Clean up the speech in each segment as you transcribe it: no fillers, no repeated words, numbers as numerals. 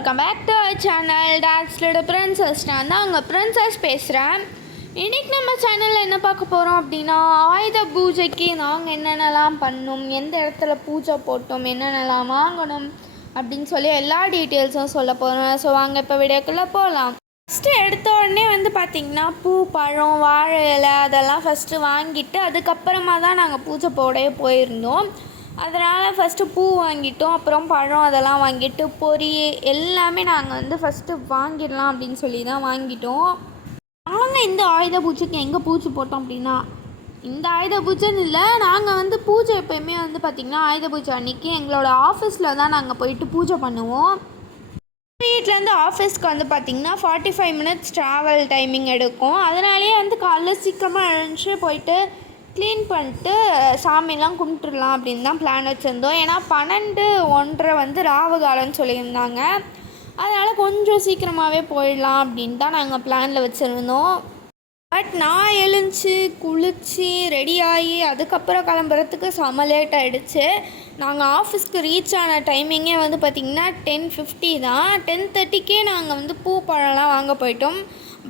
Welcome back to our channel dance little princess. நான் தான் உங்கள் பிரின்சஸ் பேசுகிறேன். இன்றைக்கி நம்ம சேனலில் என்ன பார்க்க போகிறோம் அப்படின்னா, ஆயுத பூஜைக்கு நாங்கள் என்னென்னலாம் பண்ணோம், எந்த இடத்துல பூஜை போட்டோம், என்னென்னலாம் வாங்கணும் அப்படின்னு சொல்லி எல்லா டீட்டெயில்ஸும் சொல்ல போகிறோம். ஸோ வாங்க இப்போ வீடியோக்குள்ளே போகலாம். ஃபஸ்ட்டு எடுத்த உடனே பார்த்திங்கன்னா பூ, பழம், வாழை இலை அதெல்லாம் ஃபஸ்ட்டு வாங்கிட்டு அதுக்கப்புறமா தான் நாங்கள் பூஜை போடவே போயிருந்தோம். அதனால் ஃபஸ்ட்டு பூ வாங்கிட்டோம், அப்புறம் பழம் அதெல்லாம் வாங்கிட்டு பொரி எல்லாமே நாங்கள் ஃபஸ்ட்டு வாங்கிடலாம் அப்படின்னு சொல்லி தான் வாங்கிட்டோம். நாங்கள் இந்த ஆயுத பூஜைக்கு எங்கே பூஜை போட்டோம் அப்படின்னா, இந்த ஆயுத பூஜைன்னு இல்லை, நாங்கள் பூஜை எப்போயுமே பார்த்திங்கன்னா ஆயுத பூஜை அன்றைக்கி எங்களோட ஆஃபீஸில் தான் நாங்கள் போயிட்டு பூஜை பண்ணுவோம். வீட்டிலேருந்து ஆஃபீஸ்க்கு பார்த்திங்கன்னா 45 மினிட்ஸ் ட்ராவல் டைமிங் எடுக்கும். அதனாலேயே காலைல சீக்கிரமாக எழுந்துச்சு போயிட்டு க்ளீன் பண்ணிட்டு சாமியெல்லாம் கும்பிட்டுடலாம் அப்படின்னு தான் பிளான் வச்சுருந்தோம். ஏன்னா 12:30 ராவு காலம்னு சொல்லியிருந்தாங்க. அதனால் கொஞ்சம் சீக்கிரமாகவே போயிடலாம் அப்படின்னு தான் நாங்கள் பிளானில் வச்சுருந்தோம். பட் நான் எழுந்துச்சி குளித்து ரெடியாகி அதுக்கப்புறம் கிளம்புறதுக்கு செம லேட் ஆகிடுச்சு. நாங்கள் ஆஃபீஸ்க்கு ரீச் ஆன டைமிங்கே பார்த்திங்கன்னா 10:50 தான். 10:30க்கே நாங்கள் பூ பழம்லாம் வாங்க போயிட்டோம்.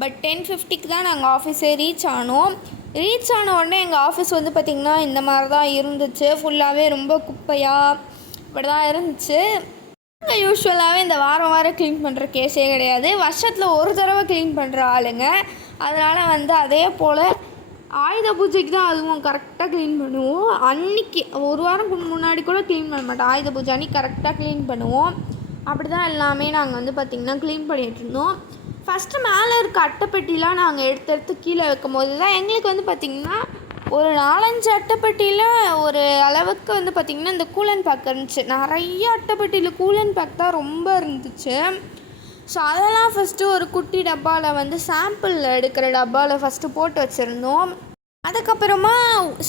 பட் 10:50க்கு தான் நாங்கள் ஆஃபீஸே ரீச் ஆனோம். ரீச் ஆன உடனே எங்கள் ஆஃபீஸ் பார்த்திங்கன்னா இந்த மாதிரி தான் இருந்துச்சு. ஃபுல்லாகவே ரொம்ப குப்பையாக இப்படி தான் இருந்துச்சு. நாங்கள் யூஸ்வலாகவே இந்த வாரம் க்ளீன் பண்ணுற கேஸே கிடையாது. வருஷத்தில் ஒரு தடவை க்ளீன் பண்ணுற ஆளுங்க. அதனால் அதே போல் ஆயுத பூஜைக்கு தான் அதுவும் கரெக்டாக க்ளீன் பண்ணுவோம். அன்றைக்கி ஒரு வாரம் முன்னாடி கூட க்ளீன் பண்ண மாட்டோம். ஆயுத பூஜை அன்றைக்கி கரெக்டாக க்ளீன் பண்ணுவோம். அப்படி தான் எல்லாமே நாங்கள் பார்த்திங்கன்னா க்ளீன் பண்ணிகிட்டு இருந்தோம். ஃபஸ்ட்டு மேலே இருக்க அட்டைப்பெட்டிலாம் நாங்கள் எடுத்து கீழே வைக்கும் போது தான் எங்களுக்கு பார்த்திங்கன்னா ஒரு 4-5 அட்டைப்பெட்டியில் ஒரு அளவுக்கு பார்த்திங்கன்னா இந்த கூலன் பேக் இருந்துச்சு. நிறைய அட்டைப்பெட்டியில் கூலன் பேக் தான் ரொம்ப இருந்துச்சு. ஸோ அதெல்லாம் ஃபஸ்ட்டு ஒரு குட்டி டப்பாவில் சாம்பிள் எடுக்கிற டப்பாவில் ஃபஸ்ட்டு போட்டு வச்சுருந்தோம். அதுக்கப்புறமா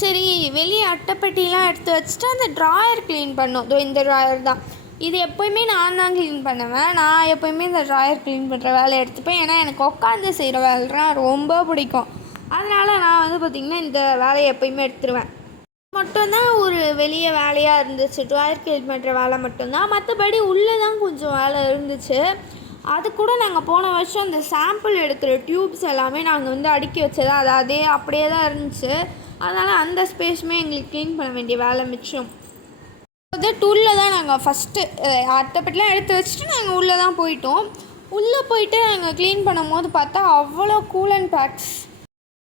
சரி வெளியே அட்டைப்பெட்டிலாம் எடுத்து வச்சுட்டு அந்த ட்ராயர் க்ளீன் பண்ணோம். இந்த ட்ராயர் தான், இது எப்போயுமே நான் தான் க்ளீன் பண்ணுவேன். நான் எப்போயுமே இந்த ட்ராயர் க்ளீன் பண்ணுற வேலை எடுத்துப்பேன். ஏன்னா எனக்கு உட்காந்து செய்கிற வேலைலாம் ரொம்ப பிடிக்கும். அதனால் நான் பார்த்திங்கன்னா இந்த வேலையை எப்போயுமே எடுத்துருவேன். மட்டும்தான் ஒரு வெளியே வேலையாக இருந்துச்சு, ட்ராயர் க்ளீன் பண்ணுற வேலை மட்டும்தான். மற்றபடி உள்ளே தான் கொஞ்சம் வேலை இருந்துச்சு. அது கூட நாங்கள் போன வருஷம் அந்த சாம்பிள் எடுக்கிற டியூப்ஸ் எல்லாமே நாங்கள் அடுக்கி வச்சதா அது அதே அப்படியே தான் இருந்துச்சு. அதனால் அந்த ஸ்பேஸுமே எங்களுக்கு க்ளீன் பண்ண வேண்டிய வேலை மிச்சம். உள்ளே தான் நாங்கள் ஃபஸ்ட்டு அட்டைப்பெட்டிலாம் எடுத்து வச்சுட்டு நாங்கள் உள்ளே தான் போயிட்டோம். உள்ளே போயிட்டு நாங்கள் க்ளீன் பண்ணும்போது பார்த்தா அவ்வளோ கூலன் பேக்ஸ்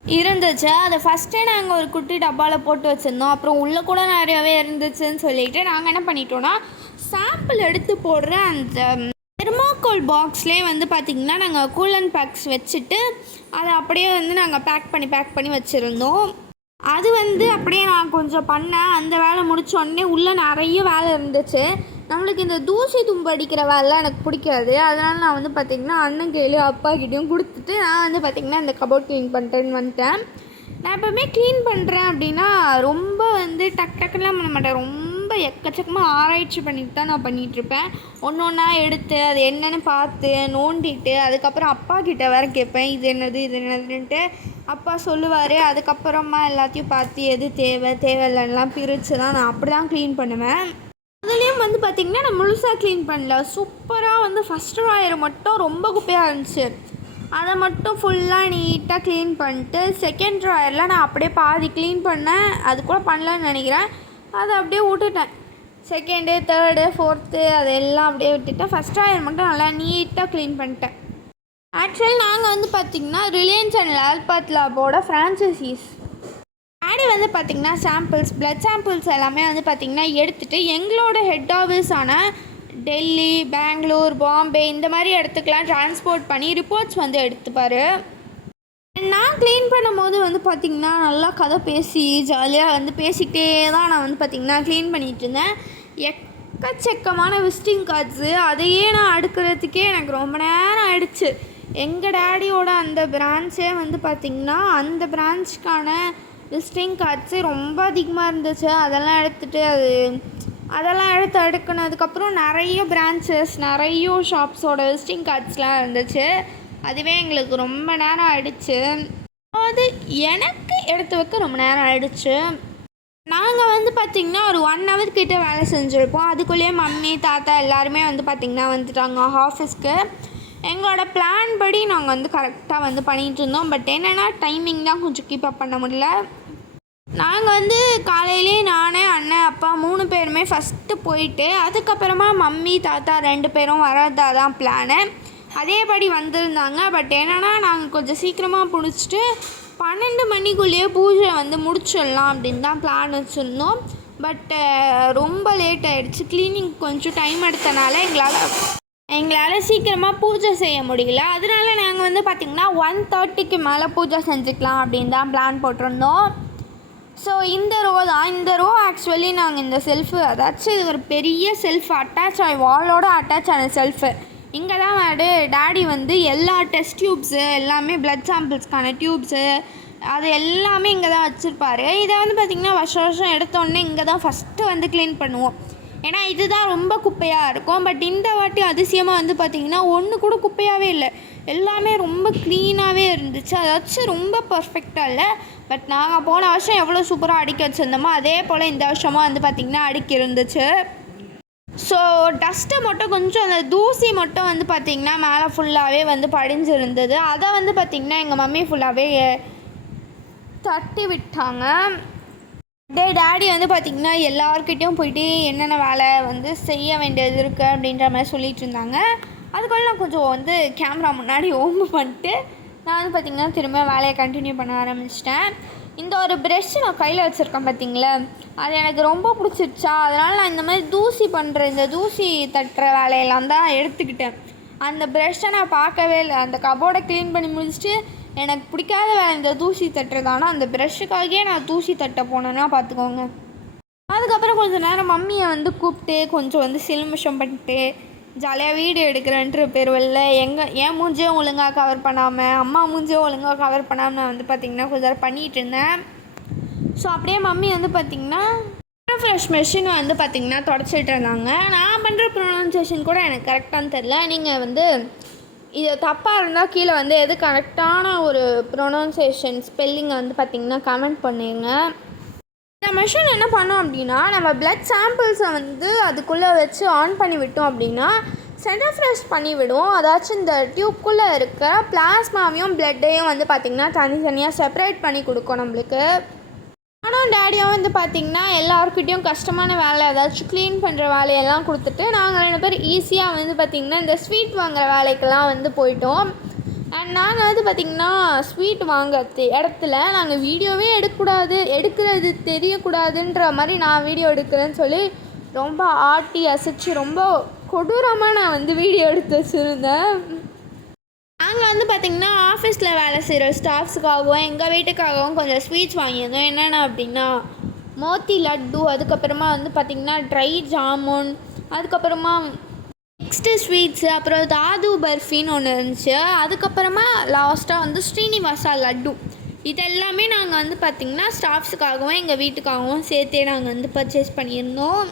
இருந்துச்சு. அதை ஃபஸ்ட்டே நாங்கள் ஒரு குட்டி டப்பாவில் போட்டு வச்சுருந்தோம். அப்புறம் உள்ளே கூட நிறையாவே இருந்துச்சுன்னு சொல்லிவிட்டு நாங்கள் என்ன பண்ணிட்டோன்னா, சாம்பிள் எடுத்து போடுற அந்த தெர்மாக்கோல் பாக்ஸ்லேயே பார்த்திங்கன்னா நாங்கள் கூலன் பேக்ஸ் வச்சுட்டு அதை அப்படியே நாங்கள் பேக் பண்ணி வச்சுருந்தோம். அது அப்படியே நான் கொஞ்சம் பண்ணேன். அந்த வேலை முடித்தோடனே உள்ளே நிறைய வேலை இருந்துச்சு. நம்மளுக்கு இந்த தூசி தும்பு அடிக்கிற வேலைலாம் எனக்கு பிடிக்காது. அதனால் நான் பார்த்திங்கன்னா அண்ணன் கையிலையும் அப்பாக்கிட்டையும் கொடுத்துட்டு நான் பார்த்திங்கன்னா இந்த கபோர்ட் க்ளீன் பண்ணிட்டேன்னு வந்துட்டேன். நான் எப்போவுமே க்ளீன் பண்ணுறேன் அப்படின்னா ரொம்ப டக் டக்குலாம் பண்ண மாட்டேன். ரொம்ப எக்கச்சக்கமாக ஆராய்ச்சி பண்ணிட்டு தான் நான் பண்ணிகிட்ருப்பேன். ஒன்று ஒன்றா எடுத்து அது என்னென்னு பார்த்து நோண்டிட்டு அதுக்கப்புறம் அப்பா கிட்டே வேறு கேட்பேன், இது என்னதுன்ட்டு. அப்பா சொல்லுவார். அதுக்கப்புறமா எல்லாத்தையும் பார்த்து எது தேவையில்லைலாம் பிரித்து தான் நான் அப்படி தான் க்ளீன் பண்ணுவேன். அதுலேயும் பார்த்திங்கன்னா நான் முழுசாக க்ளீன் பண்ணல. சூப்பராக ஃபஸ்ட் ட்ராயர் மட்டும் ரொம்ப குப்பையாக இருந்துச்சு. அதை மட்டும் ஃபுல்லாக நீட்டாக க்ளீன் பண்ணிட்டு செகண்ட் ட்ராயரில் நான் அப்படியே பாதி க்ளீன் பண்ணேன். அது கூட பண்ணலன்னு நினைக்கிறேன். அதை அப்படியே விட்டுட்டேன். செகண்டு, தேர்டு, ஃபோர்த்து அதெல்லாம் அப்படியே விட்டுட்டேன். ஃபஸ்ட் ட்ராயர் மட்டும் நல்லா நீட்டாக க்ளீன் பண்ணிட்டேன். ஆக்சுவலி நாங்கள் பார்த்திங்கன்னா ரிலையன்ஸ் அண்ட் லால்பாத் லேபோட ஃப்ரான்ச்சைசீஸ். டாடி பார்த்திங்கன்னா சாம்பிள்ஸ், ப்ளட் சாம்பிள்ஸ் எல்லாமே பார்த்திங்கன்னா எடுத்துகிட்டு எங்களோட ஹெட் ஆஃபீஸான டெல்லி, பெங்களூர், பாம்பே இந்த மாதிரி இடத்துக்கெலாம் ட்ரான்ஸ்போர்ட் பண்ணி ரிப்போர்ட்ஸ் எடுத்துப்பார். நான் க்ளீன் பண்ணும்போது பார்த்திங்கன்னா நல்லா கதை பேசி ஜாலியாக பேசிக்கிட்டே தான் நான் பார்த்திங்கன்னா க்ளீன் பண்ணிகிட்டு இருந்தேன். எக்கச்சக்கமான விசிட்டிங் கார்ட்ஸு அதையே நான் அடுக்கிறதுக்கே எனக்கு ரொம்ப நேரம் ஆயிடுச்சு. எங்கள் டேடியோட அந்த பிரான்ச்சே பார்த்திங்கன்னா அந்த பிரான்ச்சுக்கான விசிட்டிங் கார்ட்ஸே ரொம்ப அதிகமாக இருந்துச்சு. அதெல்லாம் எடுத்து அடுக்கினதுக்கப்புறம் நிறைய பிரான்ச்சஸ், நிறைய ஷாப்ஸோட விசிட்டிங் கார்ட்ஸ்லாம் இருந்துச்சு. அதுவே எங்களுக்கு ரொம்ப நேரம் ஆயிடுச்சு. அது எனக்கு எடுத்து வைக்க ரொம்ப நேரம் ஆயிடுச்சு. நாங்கள் வந்து பார்த்திங்கன்னா ஒரு 1 hour கிட்ட வேலை செஞ்சுருப்போம். அதுக்குள்ளேயே மம்மி தாத்தா எல்லாருமே வந்து பார்த்திங்கன்னா வந்துட்டாங்க ஆஃபீஸ்க்கு. எங்களோட பிளான் படி நாங்கள் வந்து கரெக்டாக வந்து பண்ணிகிட்டு இருந்தோம். பட் என்னென்னா டைமிங் தான் கொஞ்சம் கீப் அப் பண்ண முடியல. நாங்கள் வந்து காலையிலே நான் அண்ணன் அப்பா 3 பேருமே ஃபஸ்ட்டு போயிட்டு அதுக்கப்புறமா மம்மி தாத்தா 2 பேரும் வரதா தான் பிளானு. அதேபடி வந்திருந்தாங்க. பட் என்னென்னா நாங்கள் கொஞ்சம் சீக்கிரமாக பிடிச்சிட்டு 12 மணிக்குள்ளேயே பூஜை வந்து முடிச்சிடலாம் அப்படின்னு தான் பிளான் வச்சுருந்தோம். பட் ரொம்ப லேட் ஆகிடுச்சு. க்ளீனிங் கொஞ்சம் டைம் எடுத்தனால எங்களால் சீக்கிரமாக பூஜை செய்ய முடியல. அதனால நாங்கள் வந்து பார்த்திங்கன்னா 1:30க்கு மேலே பூஜை செஞ்சுக்கலாம் அப்படின்னு தான் பிளான் போட்டிருந்தோம். ஸோ இந்த ரோ ஆக்சுவலி நாங்கள் இந்த செல்ஃபு, அதாச்சும் இது ஒரு பெரிய செல்ஃப் அட்டாச் ஆகி வாலோட அட்டாச் ஆன செல்ஃபு. இங்கே தான் டாடி வந்து எல்லா டெஸ்ட் டியூப்ஸு எல்லாமே ப்ளட் சாம்பிள்ஸ்க்கான டியூப்ஸு அது எல்லாமே இங்கே தான் வச்சுருப்பாரு. இதை வந்து பார்த்திங்கன்னா வருஷம் எடுத்தோடனே இங்கே தான் ஃபஸ்ட்டு வந்து க்ளீன் பண்ணுவோம். ஏன்னா இதுதான் ரொம்ப குப்பையாக இருக்கும். பட் இந்த வாட்டி அதிசயமாக வந்து பார்த்திங்கன்னா ஒன்று கூட குப்பையாகவே இல்லை, எல்லாமே ரொம்ப க்ளீனாகவே இருந்துச்சு. அதாச்சும் ரொம்ப பர்ஃபெக்டாக இல்லை. பட் நாங்கள் போன வருஷம் எவ்வளோ சூப்பராக அடுக்கி வச்சுருந்தோமோ அதே போல் இந்த வருஷமாக வந்து பார்த்திங்கன்னா அடுக்கி இருந்துச்சு. ஸோ டஸ்ட்டை மட்டும் கொஞ்சம் அந்த தூசி மட்டும் வந்து பார்த்திங்கன்னா மேலே ஃபுல்லாகவே வந்து படிஞ்சிருந்தது. அதை வந்து பார்த்திங்கன்னா எங்கள் மம்மி ஃபுல்லாகவே தட்டி விட்டாங்க. டாடி வந்து பார்த்திங்கன்னா எல்லார்கிட்டையும் போயிட்டு என்னென்ன வேலை வந்து செய்ய வேண்டியது இருக்குது அப்படின்ற மாதிரி சொல்லிகிட்டு இருந்தாங்க. அதுக்குள்ளே நான் கொஞ்சம் வந்து கேமரா முன்னாடி ஓம்பு பண்ணிட்டு நான் வந்து பார்த்திங்கன்னா திரும்ப வேலையை கண்டினியூ பண்ண ஆரம்பிச்சிட்டேன். இந்த ஒரு ப்ரெஷ்ஷு நான் கையில் வச்சுருக்கேன் பார்த்திங்களா, அது எனக்கு ரொம்ப பிடிச்சிருச்சா. அதனால் நான் இந்த மாதிரி இந்த தூசி தட்டுற வேலையெல்லாம் தான் எடுத்துக்கிட்டேன். அந்த ப்ரெஷ்ஷை நான் பார்க்கவே இல்லை. அந்த கபோர்டை க்ளீன் பண்ணி முடிச்சுட்டு எனக்கு பிடிக்காத வேலை இந்த தூசி தட்டுறது. ஆனால் அந்த ப்ரெஷ்ஷுக்காகவே நான் தூசி தட்ட போனேன்னா பார்த்துக்கோங்க. அதுக்கப்புறம் கொஞ்சம் நேரம் மம்மியை வந்து கூப்பிட்டு கொஞ்சம் வந்து சிலுமிஷம் பண்ணிட்டு ஜாலியாக வீடியோ எடுக்கிறேன்ற பேர்வல்ல என் மூஞ்சியும் ஒழுங்காக கவர் பண்ணாமல் அம்மா மூஞ்சியும் ஒழுங்காக கவர் பண்ணாமல் நான் வந்து பார்த்திங்கன்னா கொஞ்சம் நேரம் பண்ணிகிட்டு இருந்தேன். ஸோ அப்படியே மம்மி வந்து பார்த்திங்கன்னா ஃப்ரெஷ் மெஷின் வந்து பார்த்திங்கன்னா தொடச்சிட்டு இருந்தாங்க. நான் பண்ணுற ப்ரொனவுன்சியேஷன் கூட எனக்கு கரெக்டானு தெரில. நீங்கள் வந்து இது தப்பாக இருந்தால் கீழே வந்து எது கரெக்டான ஒரு ப்ரொனவுன்சியேஷன் ஸ்பெல்லிங்கை வந்து பார்த்திங்கன்னா கமெண்ட் பண்ணுங்க. இந்த மெஷின் என்ன பண்ணோம் அப்படின்னா, நம்ம பிளட் சாம்பிள்ஸை வந்து அதுக்குள்ளே வச்சு ஆன் பண்ணி விட்டோம் அப்படின்னா சென்ட்ரிஃப்யூஜ் பண்ணிவிடும். அதாச்சும் இந்த டியூப்குள்ளே இருக்கிற பிளாஸ்மாவையும் பிளட்டையும் வந்து பார்த்திங்கன்னா தனித்தனியாக செப்பரேட் பண்ணி கொடுக்கும் நம்மளுக்கு. நானும் டேடியும் வந்து பார்த்திங்கன்னா எல்லாருக்கிட்டையும் கஷ்டமான வேலை ஏதாச்சும் க்ளீன் பண்ணுற வேலையெல்லாம் கொடுத்துட்டு நாங்கள் 2 பேர் ஈஸியாக வந்து பார்த்திங்கன்னா இந்த ஸ்வீட் வாங்குகிற வேலைக்கெல்லாம் வந்து போயிட்டோம். அண்ட் நாங்கள் வந்து பார்த்திங்கன்னா ஸ்வீட் வாங்க இடத்துல நாங்கள் வீடியோவே எடுக்கிறது தெரியக்கூடாதுன்ற மாதிரி நான் வீடியோ எடுக்கிறேன்னு சொல்லி ரொம்ப ஆட்டி அசைச்சு ரொம்ப கொடூரமாக நான் வந்து வீடியோ எடுத்து வச்சுருந்தேன். நாங்கள் வந்து பார்த்திங்கன்னா ஆஃபீஸில் வேலை செய்கிற ஸ்டாஃப்ஸுக்காகவும் எங்கள் வீட்டுக்காகவும் கொஞ்சம் ஸ்வீட்ஸ் வாங்கியிருந்தோம். என்னென்ன அப்படின்னா மோத்தி லட்டு, அதுக்கப்புறமா வந்து பார்த்திங்கன்னா ட்ரை ஜாமுன், அதுக்கப்புறமா நெக்ஸ்ட்டு ஸ்வீட்ஸு, அப்புறம் தாது பர்ஃபின்னு ஒன்று இருந்துச்சு. அதுக்கப்புறமா லாஸ்ட்டாக வந்து ஸ்ரீனிவாசா லட்டு. இதெல்லாமே நாங்கள் வந்து பார்த்திங்கன்னா ஸ்டாஃப்ஸுக்காகவும் எங்கள் வீட்டுக்காகவும் சேர்த்தே நாங்கள் வந்து பர்ச்சேஸ் பண்ணியிருந்தோம்.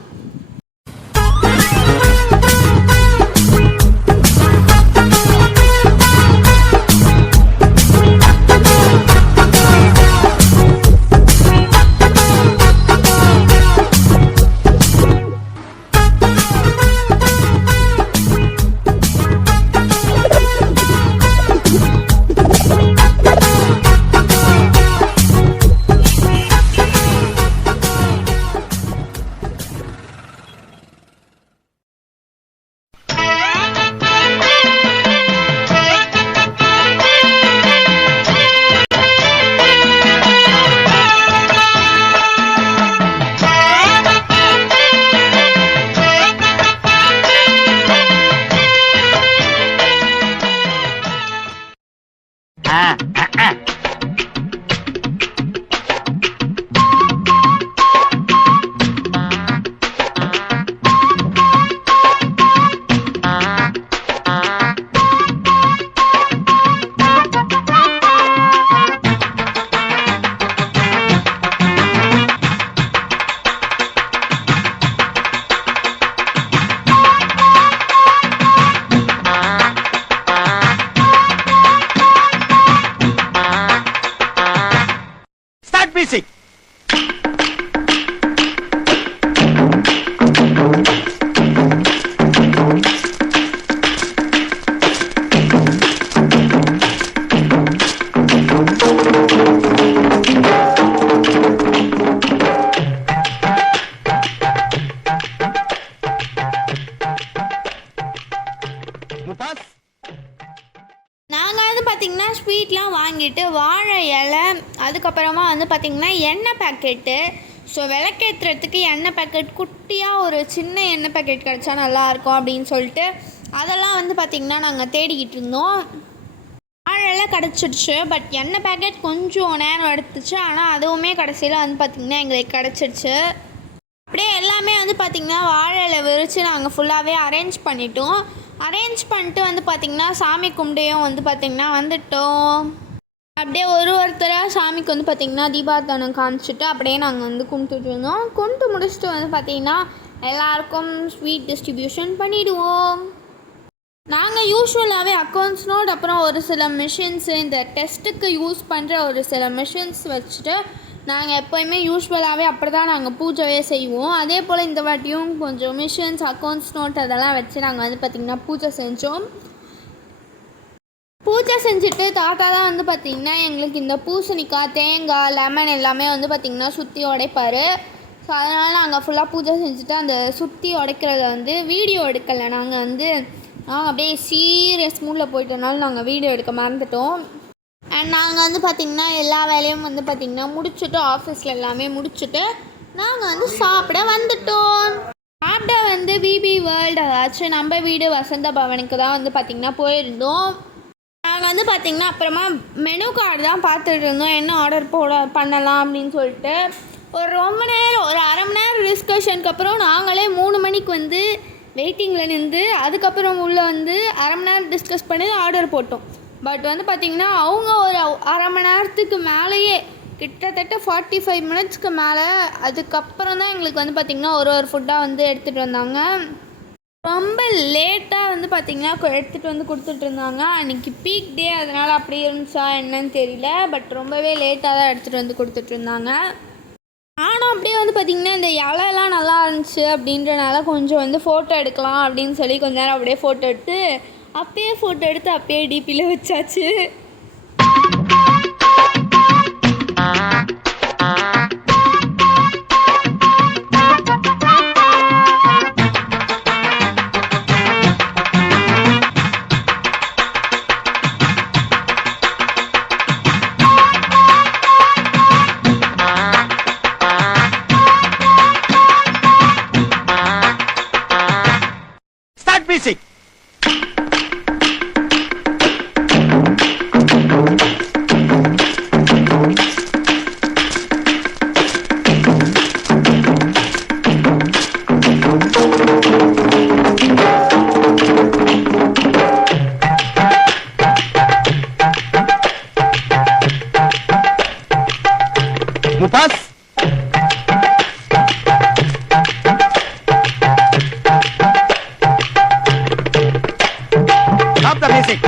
நாங்கள் வந்து பார்த்திங்கன்னா ஸ்வீட்லாம் வாங்கிட்டு வாழை இலை, அதுக்கப்புறமா வந்து பார்த்திங்கன்னா எண்ணெய் பேக்கெட்டு. ஸோ விளக்கேற்றுறதுக்கு எண்ணெய் பேக்கெட், குட்டியாக ஒரு சின்ன எண்ணெய் பேக்கெட் கிடச்சா நல்லாயிருக்கும் அப்படின்னு சொல்லிட்டு அதெல்லாம் வந்து பார்த்திங்கன்னா நாங்கள் தேடிக்கிட்டு இருந்தோம். வாழைலாம் கிடச்சிடுச்சு. பட் எண்ணெய் பேக்கெட் கொஞ்சம் நேரம் எடுத்துச்சு. ஆனால் அதுவுமே கடைசியில் வந்து பார்த்திங்கன்னா எங்களுக்கு கிடச்சிடுச்சு. அப்படியே எல்லாமே வந்து பார்த்திங்கன்னா வாழையில் விரித்து நாங்கள் ஃபுல்லாகவே அரேஞ்ச் பண்ணிட்டோம். அரேஞ்ச் பண்ணிட்டு வந்து பார்த்திங்கன்னா சாமி கும்பிடையும் வந்து பார்த்திங்கன்னா வந்துட்டோம். அப்படியே ஒருத்தராக சாமிக்கு வந்து பார்த்திங்கன்னா தீபார்த்தனம் காமிச்சிட்டு அப்படியே நாங்கள் வந்து கும்பிட்டுட்டு இருந்தோம். கும்பிட்டு முடிச்சுட்டு வந்து பார்த்திங்கன்னா எல்லாருக்கும் ஸ்வீட் டிஸ்ட்ரிபியூஷன் பண்ணிவிடுவோம். நாங்கள் யூஸ்வலாகவே அக்கௌண்ட்ஸ் நோட், அப்புறம் ஒரு சில மிஷின்ஸு, இந்த டெஸ்ட்டுக்கு யூஸ் பண்ணுற ஒரு சில மிஷின்ஸ் வச்சுட்டு நாங்கள் எப்போயுமே யூஸ்வலாகவே அப்படி தான் நாங்கள் பூஜையே செய்வோம். அதே போல் இந்த வாட்டியும் கொஞ்சம் மிஷின்ஸ், அக்கௌண்ட்ஸ் நோட் அதெல்லாம் வச்சு நாங்கள் வந்து பார்த்திங்கன்னா பூஜை செஞ்சோம். பூஜை செஞ்சுட்டு தாத்தா தான் வந்து பார்த்திங்கன்னா எங்களுக்கு இந்த பூசணிக்காய், தேங்காய், லெமன் எல்லாமே வந்து பார்த்திங்கன்னா சுற்றி உடைப்பார். ஸோ அதனால் நாங்கள் ஃபுல்லாக பூஜை செஞ்சுட்டு அந்த சுற்றி உடைக்கிறத வந்து வீடியோ எடுக்கலை. நாங்கள் வந்து அப்படியே சீரியஸ் மூடில் போயிட்டனால நாங்கள் வீடியோ எடுக்க மறந்துட்டோம். அண்ட் நாங்கள் வந்து பார்த்திங்கன்னா எல்லா வேலையும் வந்து பார்த்திங்கன்னா முடிச்சுட்டு, ஆஃபீஸில் எல்லாமே முடிச்சுட்டு நாங்கள் வந்து சாப்பிட வந்துட்டோம். சாப்பிட வந்து பிபி வேர்ல்டு, அதாச்சும் நம்ம வீடு வசந்த பவனுக்கு தான் வந்து பார்த்திங்கன்னா போயிருந்தோம். நாங்கள் வந்து பார்த்திங்கன்னா அப்புறமா மெனு கார்டு தான் பார்த்துட்டு இருந்தோம், என்ன ஆர்டர் பண்ணலாம் அப்படின்னு சொல்லிட்டு. ரொம்ப நேரம், ஒரு அரை மணி நேரம் டிஸ்கஷனுக்கு அப்புறம் நாங்களே 3 மணிக்கு வந்து வெயிட்டிங்கில் நின்று அதுக்கப்புறம் உள்ளே வந்து அரை மணி நேரம் டிஸ்கஸ் பண்ணி ஆர்டர் போட்டோம். பட் வந்து பார்த்திங்கன்னா அவங்க ஒரு அரை மணி நேரத்துக்கு மேலேயே, கிட்டத்தட்ட 45 மினிட்ஸ்க்கு மேலே, அதுக்கப்புறம் தான் எங்களுக்கு வந்து பார்த்திங்கன்னா ஒரு ஃபுட்டாக வந்து எடுத்துகிட்டு வந்தாங்க. ரொம்ப லேட்டாக வந்து பார்த்திங்கன்னா எடுத்துகிட்டு வந்து கொடுத்துட்ருந்தாங்க. அன்றைக்கி பீக் டே, அதனால் அப்படி இருந்துச்சா என்னன்னு தெரியல. பட் ரொம்பவே லேட்டாக தான் எடுத்துகிட்டு வந்து கொடுத்துட்ருந்தாங்க. நானும் அப்படியே வந்து பார்த்திங்கன்னா இந்த இலையெல்லாம் நல்லா இருந்துச்சு அப்படின்றனால கொஞ்சம் வந்து ஃபோட்டோ எடுக்கலாம் அப்படின்னு சொல்லி கொஞ்ச நேரம் அப்படியே ஃபோட்டோ எடுத்து அப்படியே டிபியில் வச்சாச்சு. Music. Mupas. Stop the music.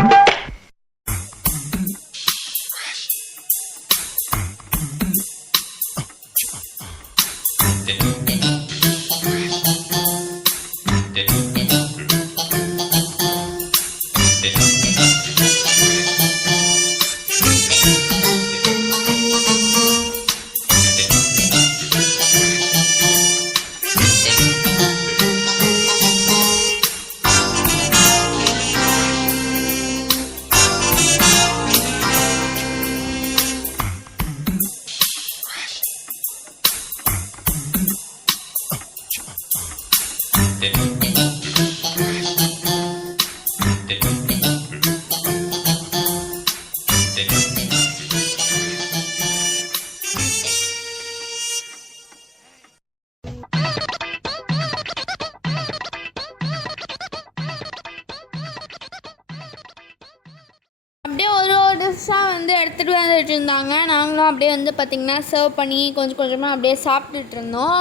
அப்படியே ஒரு டிஷ்ஷாக வந்து எடுத்துகிட்டு வந்துட்டு இருந்தாங்க. நாங்களும் அப்படியே வந்து பார்த்திங்கன்னா சர்வ் பண்ணி கொஞ்சம் கொஞ்சமாக அப்படியே சாப்பிட்டுட்டு இருந்தோம்.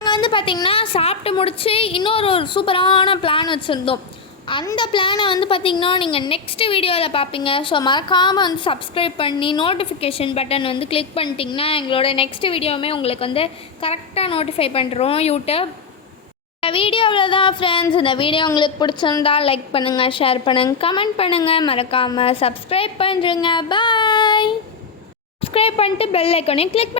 நாங்கள் வந்து பார்த்திங்கன்னா சாப்பிட்டு முடித்து இன்னொரு சூப்பரான பிளான் வச்சுருந்தோம். அந்த பிளானை வந்து பார்த்திங்கன்னா நீங்கள் நெக்ஸ்ட்டு வீடியோவில் பார்ப்பீங்க. ஸோ மறக்காமல் வந்து சப்ஸ்கிரைப் பண்ணி நோட்டிஃபிகேஷன் பட்டன் வந்து கிளிக் பண்ணிட்டிங்கன்னா எங்களோட நெக்ஸ்ட் வீடியோவுமே உங்களுக்கு வந்து கரெக்டாக நோட்டிஃபை பண்ணுறோம் யூடியூப். இந்த வீடியோவில் தான் ஃப்ரெண்ட்ஸ். இந்த வீடியோ உங்களுக்கு பிடிச்சிருந்தா லைக் பண்ணுங்கள், ஷேர் பண்ணுங்கள், கமெண்ட் பண்ணுங்கள், மறக்காமல் சப்ஸ்கிரைப் பண்ணுறேங்க. பாய். சப்ஸ்கிரைப் பண்ணிட்டு பெல் ஐக்கானையும் கிளிக்